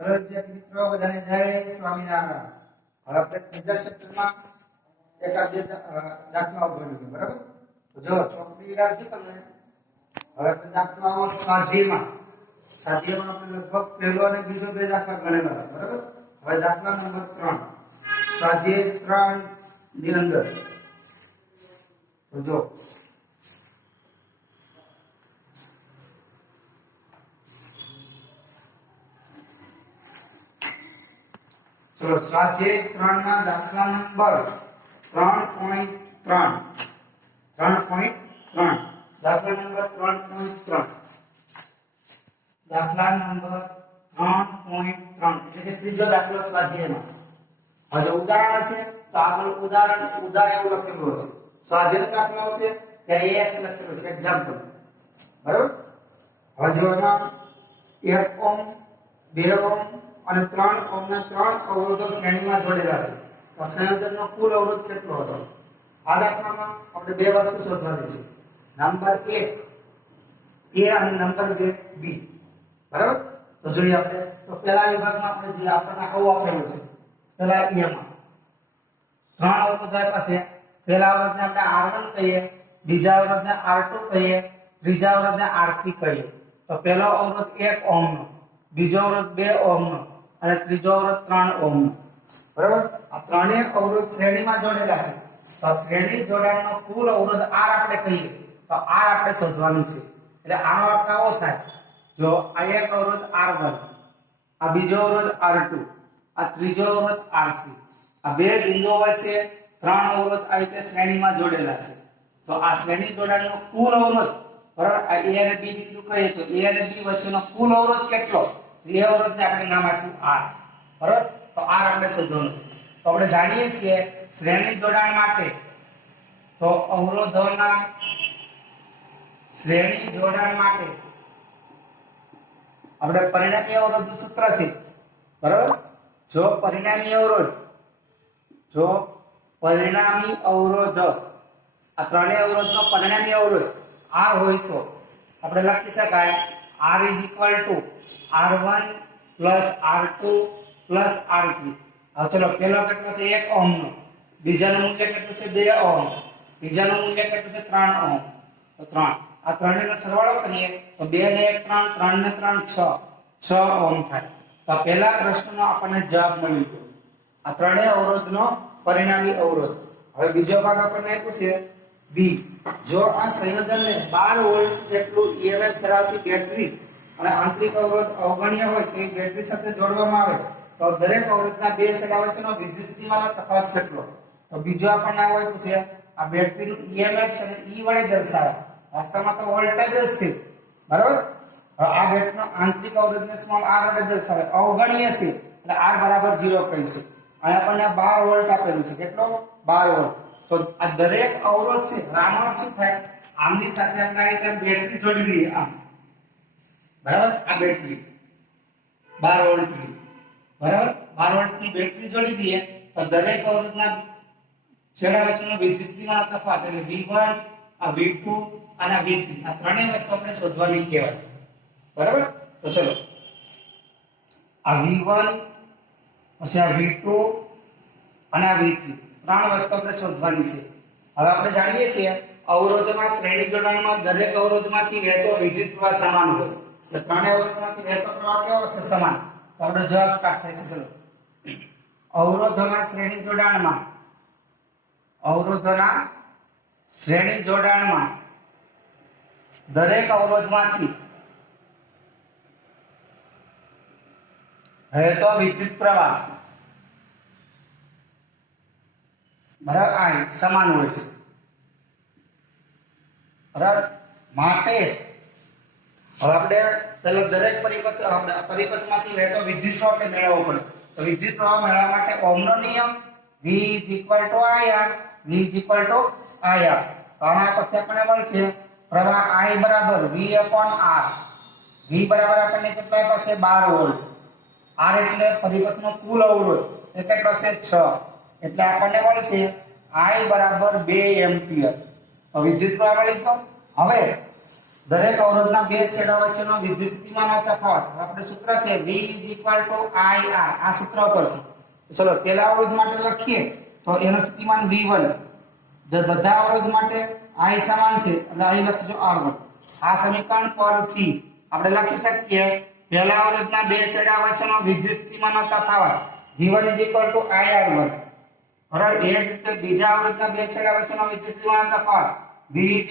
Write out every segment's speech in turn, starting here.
ચલો વિદ્યાર્થી મિત્રો બધાને જય સ્વામિનારાયણ. હવે આપણે ત્રીજા ચેપ્ટરમાં એકાદ બે દાખલાઓ ગણીએ, બરાબર? તો જો ચોપડી રાખજો તમે. હવે આપણે દાખલાઓ સ્વાધ્યાયમાં આપણે લગભગ પહેલો અને બીજો બે દાખલા ગણેલા છે, બરાબર? હવે દાખલા નંબર 3 સ્વાધ્યાય 3 ની અંદર તો જો चलो स्वाध्याय 3 ना दाखला नंबर 3.3 दाखला नंबर 3.3 दाखला नंबर 3.3 એટલે કે ત્રીજો દાખલો સ્વાધ્યાયમાં. હવે ઉદાહરણ છે તો આગળ ઉદાહરણ એવું લખેલું હશે. સ્વાધ્યાય દાખલાઓ છે ત્યાં x લખેલું છે, એક્ઝામ્પલ, બરાબર? હવે જો એમાં 1 ઓહ્મ 2 ઓહ્મ અને 3 ઓહ્મના 3 અવરોધો શ્રેણીમાં જોડેલા છે. તો સંયોજનનો કુલ અવરોધ કેટલો હશે? આ દાખલામાં આપણે બે વસ્તુ શોધવાની છે. નંબર 1 a અને નંબર 2 b, બરાબર? તો જોઈએ આપણે. તો પહેલા વિભાગમાં આપણે જે આપણને આવું આપેલું છે, પહેલા a માં 3 અવરોધ આપ્યા છે. પહેલા અવરોધને આપણે r1 કહીએ, બીજા અવરોધને r2 કહીએ, ત્રીજા અવરોધને r3 કહીએ. તો પહેલો અવરોધ 1 ઓહ્મનો, બીજો અવરોધ 2 ઓહ્મનો અને ત્રીજો અવરોધ 3 ઓહ્મનો, બરાબર? આ ત્રણેય અવરોધ શ્રેણીમાં જોડેલા છે. તો શ્રેણી જોડાણનો કુલ અવરોધ r આપણે કહીએ તો r આપણે શોધવાનું છે. એટલે આનો અર્થ આવો થાય, જો આ એક અવરોધ r1, આ બીજો અવરોધ r2, આ ત્રીજો અવરોધ r3, આ બે બિંદુઓ વચ્ચે 3 અવરોધ આ રીતે શ્રેણીમાં જોડેલા છે. તો આ શ્રેણી જોડાણનો કુલ અવરોધ, બરાબર? આ a અને b બિંદુ કહીએ તો a અને b વચ્ચેનો કુલ અવરોધ કેટલો? એ અવરોધને આપણે નામ આપ્યું r, બરાબર? તો r આપણે શોધવાનું છે. તો આપણે જાણીએ છીએ શ્રેણી જોડાણ માટે તો અવરોધોના શ્રેણી જોડાણ માટે આપણે પરિણામી અવરોધનું સૂત્ર છે, બરાબર? જો પરિણામી અવરોધ આ ત્રણેય અવરોધનો પરિણામી અવરોધ r હોય તો આપણે લખી શકાય r r1 r2 r3. હવે ચલો પહેલો કેટલો છે 1 ઓહ્મનો, બીજાનું મૂલ્ય કેટલું છે 2 ઓહ્મ, ત્રીજાનું મૂલ્ય કેટલું છે 3 ઓહ્મ. તો 3 આ ત્રણેયનો સરવાળો કરીએ તો 2 ને 1 3, 3 ને 3 6 ઓહ્મ થાય. તો પહેલા પ્રશ્નનો આપણને જવાબ મળી ગયો, આ ત્રણેય અવરોધનો પરિણામી અવરોધ. હવે બીજો ભાગ આપણને આપ્યો છે b. જો આ સંયોજનને 12 વોલ્ટ જેટલું EMF ધરાવતી બેટરી અને આંતરિક અવરોધ અવગણ્ય હોય તે બેટરી સાથે જોડવામાં આવે તો દરેક અવરોધના બે છેડા વચ્ચેનો વિદ્યુતસ્થિતિમાનનો તફાવત કેટલો? તો બીજો આપણને આવો પૂછે આ બેટરીનું EMF છે ને E વડે દર્શાવે, વાસ્તવમાં તો વોલ્ટેજ જ છે, બરાબર? હવે આ બેટરીનો આંતરિક અવરોધને સ્મોલ r વડે દર્શાવે, અવગણ્ય છે એટલે r બરાબર 0 કહીશું. અને આપણને 12 વોલ્ટ આપેલું છે, કેટલો? 12 વોલ્ટ. તો આ દરેક અવરોધ છે આનો અર્થ શું થાય? આમની સાથે આપણે આ રીતે બેટરી જોડી દઈએ આમ, બરાબર? આ બેટરી 12 વોલ્ટની, બરાબર? 12 વોલ્ટની બેટરી જોડી દઈએ તો દરેક અવરોધના છેડા વચ્ચેનો વિદ્યુતસ્થિતિમાનનો તફાવત એટલે V1 આ V2 અને આ V3 આ ત્રણેય વસ્તુ આપણે શોધવાની કહેવાય, બરાબર? તો ચલો આ V1 પછી આ V2 અને આ V3 ત્રણ વસ્તુ આપણે શોધવાની છે. હવે આપણે જાણીએ છીએ અવરોધમાં શ્રેણી જોડાણમાં દરેક અવરોધમાંથી વહેતો વિદ્યુત પ્રવાહ સમાન હોય. તો ત્રણેય અવરોધમાંથી વહેતો પ્રવાહ કેવો છે? સમાન. તો આપણો જવાબ સ્ટાર્ટ થાય છે. ચલો અવરોધોના શ્રેણી જોડાણમાં દરેક અવરોધમાંથી વહેતો વિદ્યુત પ્રવાહ, બરાબર, આ સમાન હોય છે, બરાબર? માટે હવે આપણે પહેલા દરેક પરિપથમાંથી વહેતો વિદ્યુત પ્રવાહ મેળવવો પડે. તો વિદ્યુત પ્રવાહ મેળવવા માટે ઓહ્મનો નિયમ V = IR, V = IR. તો આના પરથી આપણને મળશે પ્રવાહ I બરાબર V/R. V બરાબર આપણને કેટલા આપ્યા છે? 12 વોલ્ટ. R એટલે પરિપથનો કુલ અવરોધ એ કેટલો છે? 6. એટલે આપણને મળશે I બરાબર 2 એમ્પિયર. તો વિદ્યુત પ્રવાહ મળી ગયો. હવે દરેક અવરોધના બે છેડા વચ્ચેનો વિદ્યુત સ્થિતિમાનનો તફાવત. આપણે સૂત્ર છે V = IR. આ સૂત્ર પરથી ચલો પહેલા અવરોધ માટે લખીએ તો એનું સ્થિતિમાન V1. બધા અવરોધ માટે I સમાન છે એટલે અહીં લખજો R1. આ સમીકરણ પરથી આપણે લખી શકીએ પહેલા અવરોધના બે છેડા વચ્ચેનો વિદ્યુત સ્થિતિમાનનો તફાવત V1 = IR1. બરાબર. એ જ રીતે બીજા અવરોધના બે છેડા વચ્ચેનો વિદ્યુત સ્થિતિમાનનો તફાવત V =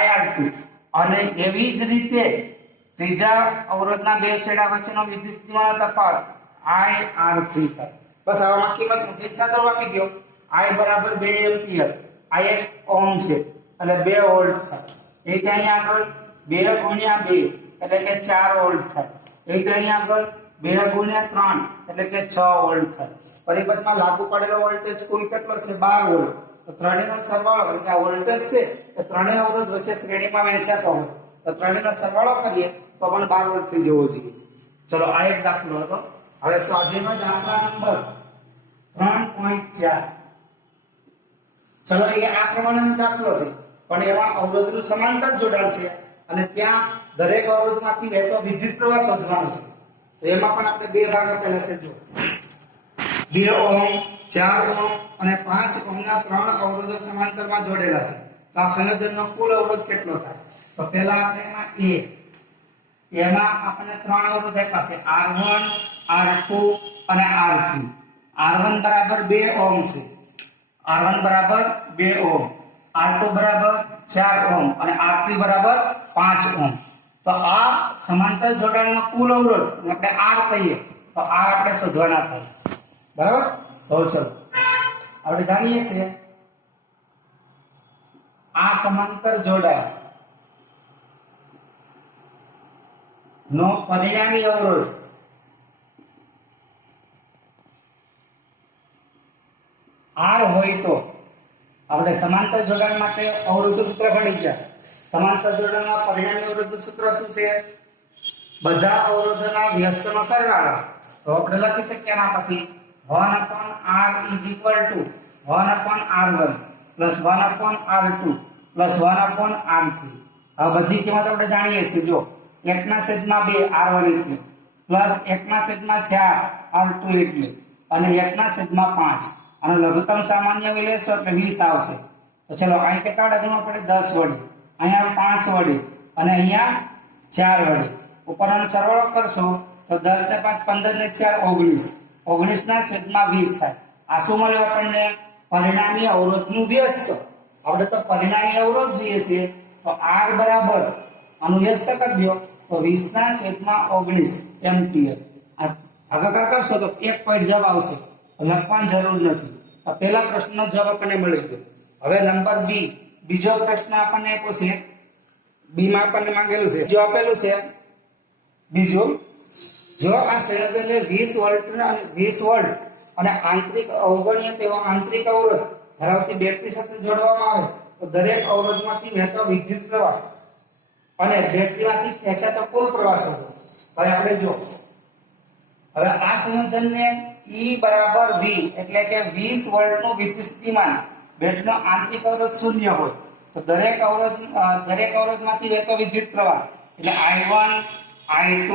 IR2. અને એવી જ રીતે ત્રીજા અવરોધના બે છેડા વચ્ચેનો વિદ્યુત સ્થિતિમાનનો તફાવત IR3 થાય. બસ આમાં કિંમત મૂકી છાત્ર આપી દો. I = 2 ampere. આ 1 ઓહ્મ છે એટલે 2 વોલ્ટ થાય. એ રીતે અહીંયા આગળ 2 × 2 એટલે કે 4 વોલ્ટ થાય. એ રીતે અહીંયા આગળ 2 × 3 એટલે કે 6 વોલ્ટ થાય. પરિપથમાં લાગુ પડેલો વોલ્ટેજ કુલ કેટલો છે? 12 વોલ્ટ. તો ત્રણેયનો સરવાળો એટલે કે આ વોલ્ટેજ છે એ ત્રણેય અવરોધ વચ્ચે શ્રેણીમાં વહેંચાતો હોય તો ત્રણેયનો સરવાળો કરીએ તો પણ 12 વોલ્ટ થઈ જવો જોઈએ. ચલો આ એક દાખલો હતો. હવે સ્વાધ્યાયનો દાખલા નંબર 3.4. ચલો એ આ પ્રમાણેનો દાખલો છે પણ એમાં અવરોધનું સમાંતર જોડાણ છે અને ત્યાં દરેક અવરોધમાંથી વહેતો વિદ્યુત પ્રવાહ શોધવાનો છે. તો એમાં પણ આપણે બે ભાગ આપેલા છે. જો 2 ઓહ્મ, 4 ઓહ્મ અને 5 ઓહ્મના ત્રણ અવરોધો સમાંતરમાં જોડેલા છે. તો આ સંયોજનનો કુલ અવરોધ કેટલો થાય? તો પહેલા આપણે એમાં આપણને ત્રણ અવરોધ આપ્યા છે R1, R2 અને R3. R1 = 2 ઓહ્મ છે. R1 = 2 ઓહ્મ, R2 = 4 ઓહ્મ અને R3 = 5 ઓહ્મ. તો આ સમાંતર જોડાણનો કુલ અવરોધ આપણે R કહીએ તો R આપણે શોધવાના થાય. બરાબર. તો ચલો આપણે જાણીએ છીએ આ સમાંતર જોડાણ નો પરિણામી અવરોધ R હોય તો આપણે સમાંતર જોડાણ માટે અવરોધનું સૂત્ર ભણી ગયા. સમાંતર જોડાણમાં પરિણામી અવરોધનું સૂત્ર શું છે? બધા અવરોધોના વ્યસ્તનો સરવાળો. તો આપણે લખી શકીએ આના પરથી 1/R = 1/R1 + 1/R2 + 1/R3. આ બધી કિંમત આપણે જાણીએ છીએ. જો 1/2 R1 એટલે પ્લસ 1/4 R2 એટલે અને 1/5. અને લઘુત્તમ સામાન્ય લેશો એટલે 20 આવશે. તો ચલો અહીં કેટલા વડે ગુણવા પડે? 10 વડે. અહીંયા 5 વડે અને અહીંયા 4 વડે. ઉપરનો સરવાળો કરશો તો 10 ને 5 15 ને 4 19. 19/20 થાય. આ શું મળ્યું આપણને? પરિણામી અવરોધનું વ્યસ્ત. આપણે તો પરિણામી અવરોધ જોઈએ છે તો R બરાબર આનું વ્યસ્ત કરી દો તો 20/19 એમ્પિયર. ભાગાકાર કરશો તો 1 પોઈન્ટ જવાબ આવશે. લખવાની જરૂર નથી. તો પહેલા પ્રશ્નનો જવાબ આપણને મળી ગયો. હવે નંબર બી, બીજો પ્રશ્ન આપણને આપ્યો છે. બી માં આપણને માંગેલું છે, જો આપેલું છે બીજું, જો આ સંયોજનને 20 વોલ્ટ અને આંતરિક અવગણ્ય તેવો આંતરિક અવરોધ ધરાવતી બેટરી સાથે જોડવામાં આવે તો દરેક અવરોધમાંથી વહેતો વિદ્યુત પ્રવાહ અને બેટરીમાંથી ખેંચાતો કુલ પ્રવાહ શોધો. હવે આપણે જો હવે આ સંયોજનને E = V એટલે કે 20 વોલ્ટનું વિદ્યુત સ્થિતિમાન બેટરીનો આંતરિક અવરોધ 0 હોય તો દરેક અવરોધમાંથી વહેતો વિદ્યુત પ્રવાહ એટલે I1, I2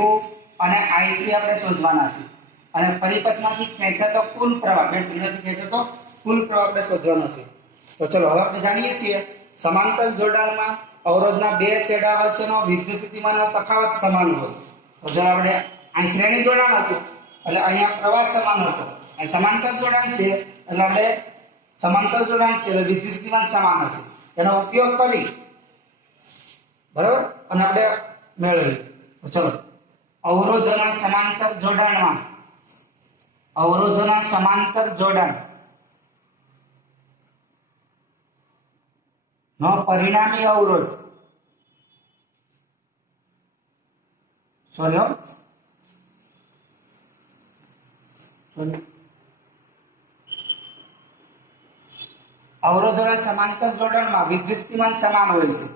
અને I3 આપણે શોધવાના છે. અને પરિપથમાંથી ખેંચાતો કુલ પ્રવાહ, બેટરીમાંથી ખેંચાતો કુલ પ્રવાહ આપણે શોધવાનો છે. તો ચલો હવે આપણે જાણીએ છીએ સમાંતર જોડાણમાં અવરોધના બે છેડા વચ્ચેનો વિદ્યુત સ્થિતિમાનનો તફાવત સમાન હોય. તો જો આપણે અહીં શ્રેણી જોડાણ હતું એટલે અહીંયા પ્રવાહ સમાન હતો. અહીં સમાંતર જોડાણ છે એટલે આપણે સમાંતર જોડાણ છે એટલે વિદ્યુત સ્થિતિમાન સમાન હશે. એનો ઉપયોગ કરી બરાબર અને આપણે મેળવી. તો ચલો અવરોધોના સમાંતર જોડાણ નો પરિણામી અવરોધ અવરોધોના સમાંતર જોડાણમાં વિદ્યુત સ્થિતિમાન સમાન હોય છે.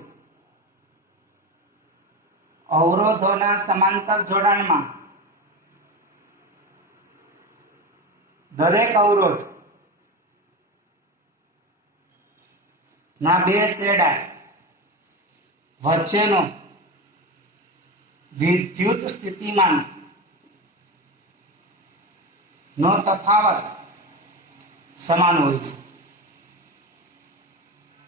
અવરોધોના સમાંતર જોડાણમાં દરેક અવરોધ ના બે છેડા વચ્ચેનો વિદ્યુત સ્થિતિમાન નો તફાવત સમાન હોય છે,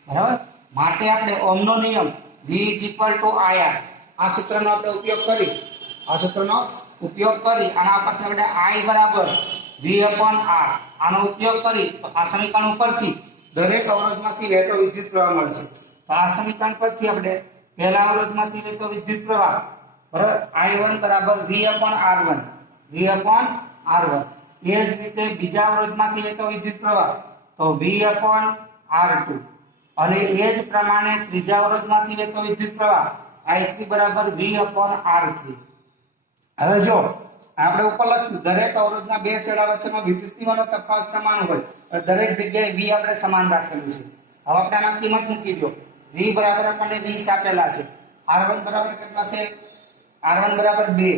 બરાબર. માટે આપણે ઓહમનો નિયમ V = IR આ સૂત્રનો આપણે ઉપયોગ કરી આના પરથી આપણે I બરાબર V/R આનો ઉપયોગ કરી તો આ સમીકરણ ઉપરથી દરેક અવરોધમાંથી વહેતો વિદ્યુત પ્રવાહ મળશે. તો આ સમીકરણ પરથી આપણે પહેલા અવરોધમાંથી વહેતો વિદ્યુત પ્રવાહ બરાબર I1 બરાબર V/R1 એ જ રીતે બીજા અવરોધમાંથી વહેતો વિદ્યુત પ્રવાહ તો V/R2 અને એ જ પ્રમાણે ત્રીજા અવરોધમાંથી વહેતો વિદ્યુત પ્રવાહ I3 બરાબર V/R3. હવે જો આપણે ઉપર લખ્યું દરેક અવરોધના બે છેડા વચ્ચેનો વિદ્યુત સ્થિતિમાનનો તફાવત સમાન હોય દરેક જગ્યાએ V આપણે સમાન રાખેલું છે. હવે આપણે આમાં કિંમત મૂકી દો. V બરાબર આપણને 20 આપેલા છે. R1 બરાબર કેટલા છે? R1 બરાબર 2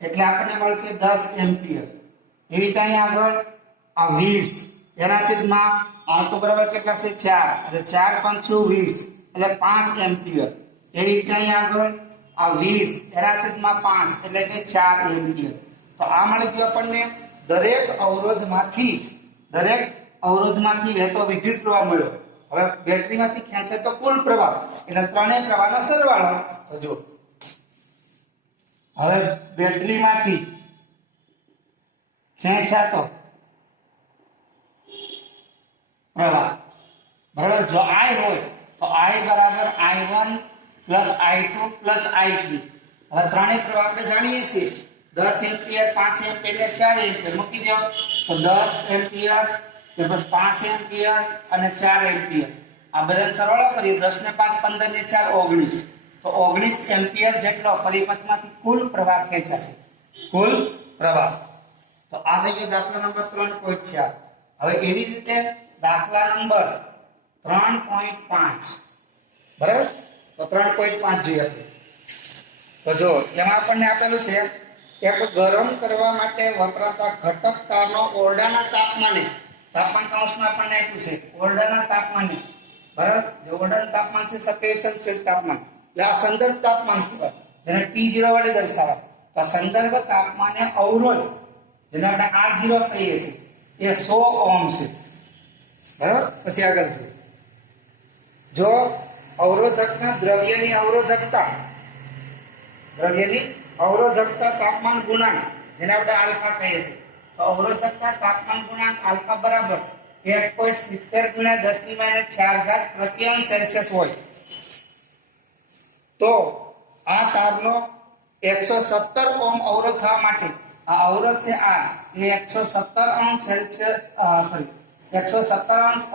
એટલે આપણને મળશે 10 એમ્પિયર. એવી રીતે અહીં આગળ આ 20 એના છેદમાં R2 બરાબર કેટલા છે? 4 એટલે 4 × 20 એટલે 5 એમ્પિયર. એવી રીતે અહીં આગળ આ 20 એના છેદમાં 5 એટલે કે 4 એમ્પિયર. તો આ મળી ગયો આપણને દરેક અવરોધમાંથી વહેતો વિદ્યુત પ્રવાહ મળ્યો. હવે બેટરીમાંથી ખેંચે તો કુલ પ્રવાહ એટલે ત્રણેય પ્રવાહનો સરવાળો. તો જો હવે બેટરીમાંથી ખેંચાતો પ્રવાહ બરાબર જો I હોય તો I બરાબર I1 I2 I3. હવે ત્રણેય પ્રવાહ આપણે જાણીએ છીએ 10 એમ્પિયર 5 એમ્પિયર 4 એમ્પિયર મૂકી દો તો 10 એમ્પિયર પછી 5 એમ્પિયર અને 4 એમ્પિયર. આ બધાનો સરવાળો કરીએ 10 ને 5 15 ને 4 19 તો 19 એમ્પિયર જેટલો પરિપથમાંથી કુલ પ્રવાહ ખેંચાશે. કુલ પ્રવાહ. તો આ થઈ ગયો દાખલા નંબર 3.4. હવે એવી જ રીતે દાખલા નંબર 3.5 બરાબર. તો 3.5 જોઈએ આપણે. તો જો એમાં આપણને આપેલું છે એક ગરમ કરવા માટે વપરાતા ઘટક તારનો ઓરડાના તાપમાને તાપમાન કૌંસમાં આપણને આપ્યું છે ઓરડાના તાપમાને બરાબર. જે ઓરડાનું તાપમાન છે 27 સેલ્સિયસ તાપમાન એટલે આ સંદર્ભ તાપમાન કહેવાય જેને T0 વડે દર્શાવાય. તો સંદર્ભ તાપમાને અવરોધ જેને આપણે R0 કહીએ છીએ એ 100 ઓહ્મ છે બરાબર. પછી આગળ જો અવરોધકના દ્રવ્યની અવરોધકતા તાપમાન ગુણાંક જેને આપણે આલ્ફા કહીએ છીએ તો અવરોધકતા તાપમાન ગુણાંક આલ્ફા બરાબર 1.70 × 10⁻⁴ પ્રતિ અંશ સેલ્સિયસ હોય તો આ તારનો 170 ઓહ્મ અવરોધ થવા માટે આ અવરોધ છે આ એ 170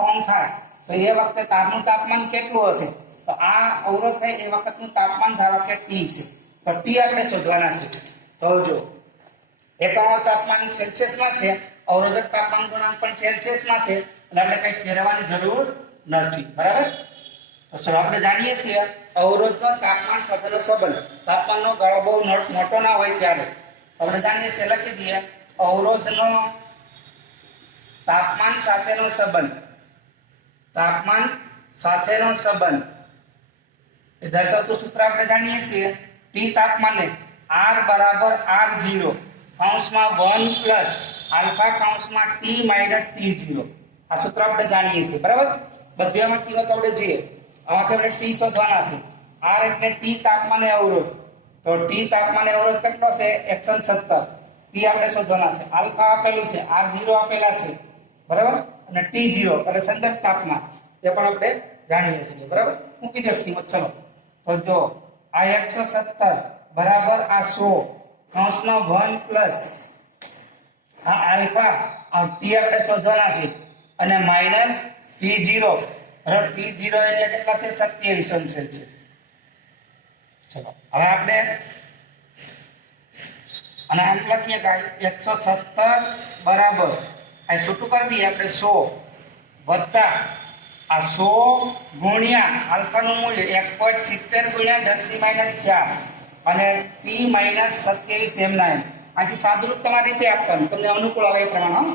ઓહ્મ થાય તો એ વખતે તારનું તાપમાન કેટલું હશે? તો આ અવરોધ થાય એ વખતનું તાપમાન ધારો કે T છે. તો T આપણે શોધવાના છે. તો જો એકમ તાપમાન સેલ્સિયસમાં છે અવરોધક તાપમાન ગુણાંક પણ સેલ્સિયસમાં છે એટલે આપણે કંઈ ફેરવવાની જરૂર નથી બરાબર. તો ચલો આપણે જાણીએ છીએ અવરોધનો તાપમાન સાથેનો સંબંધ. તાપમાનનો ગાળો બહુ મોટો ના હોય ત્યારે આપણે જાણીએ છીએ લખી દઈએ અવરોધનો તાપમાન સાથેનો સંબંધ એ દર્શાવતું સૂત્ર આપણે જાણીએ છીએ T તાપમાને R બરાબર R0 કૌંસમાં 1 પ્લસ આલ્ફા કૌંસમાં T માઇનસ T0 આ સૂત્ર આપણે જાણીએ છીએ બરાબર. બધામાં કિંમત આપણે જોઈએ. આમાંથી આપણે T શોધવાના છે. R એટલે T તાપમાને અવરોધ તો T તાપમાને અવરોધ કેટલો છે? 170. T આપણે શોધવાના છે. આલ્ફા આપેલું છે R0 આપેલા છે બરાબર અને T0 એટલે સંદર્ભ તાપમાન એ પણ આપણે જાણીએ છીએ બરાબર. મૂકી દે કિંમત. ચલો તો જો આ 170 બરાબર આ 100 કૌંસમાં 1 પ્લસ આ આલ્ફા આ T આપણે શોધવાના છે અને માઈનસ T0 બરાબર. T0 એટલે કેટલા છે? 27 અંશ છે. ચલો હવે આપણે અને આમ લખીએ કે 170 બરાબર આ છૂટું કરી દઈએ આપણે 100 વત્તા આ 100 ગુણ્યા આલ્ફાનું મૂલ્ય 1.70 × 10⁻⁴ અને T માઈનસ 27 એમના એમ. આથી સાદુરૂપ તમારી રીતે આપવાનું તમને અનુકૂળ આવે એ પ્રમાણે.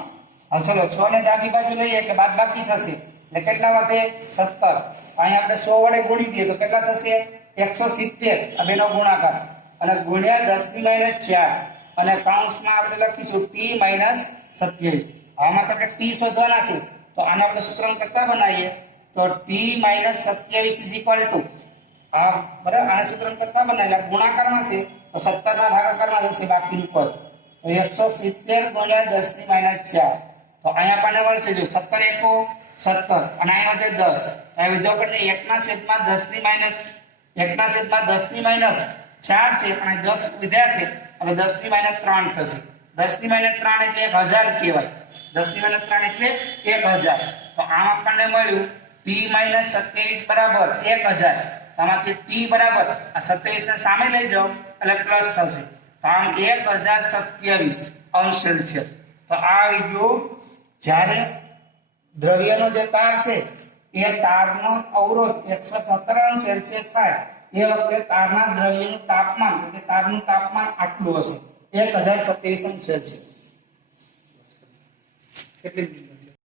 હા ચલો 6 ને ડાબી બાજુ લઈએ એટલે બાદબાકી થશે એટલે કેટલા વધે? 17. અહીં આપણે 100 વડે ગુણી દઈએ તો કેટલા થશે? 170. આ બેનો ગુણાકાર અને ગુણ્યા 10⁻⁴ અને કૌંસમાં આપણે લખીશું t - 27. આમાં તો આપણે t શોધવાના છે તો આને આપણે સૂત્રમ કરતા બનાવીએ તો t - 27 આ બરાબર આને સૂત્રમ કરતા બનાવેલા ગુણાકારમાં છે તો 17 ના ભાગાકારમાં જશે બાકીનું પદ તો 170 ગુણ્યા 10⁻⁴. તો અહીંયા આપણને મળશે જો 17 એકો 17 અને અહીંયા વધે 10. આ વિધો આપણને 1/10⁻⁴ છે અને 10 વિધ્યા છે એટલે 10⁻3 થશે. 10⁻3 એટલે 1000 કહેવાય. 10⁻3 એટલે 1000. તો આમ આપણને મળ્યું t - 27 બરાબર 1000. આમાંથી t બરાબર આ 27 ને સામે લઈ જાઓ એટલે પ્લસ થશે. તો આમ 1027 અંશ સેલ્સિયસ. તો આ આવી ગયું જ્યારે દ્રવ્યનો જે તાર છે એ તારનો અવરોધ 174 અંશ સેલ્સિયસ થાય એ વખતે તારના દ્રવ્યનું તાપમાન એટલે તારનું તાપમાન આટલું હશે 1027 અંશ સેલ્સિયસ. કેટલી મિનિટ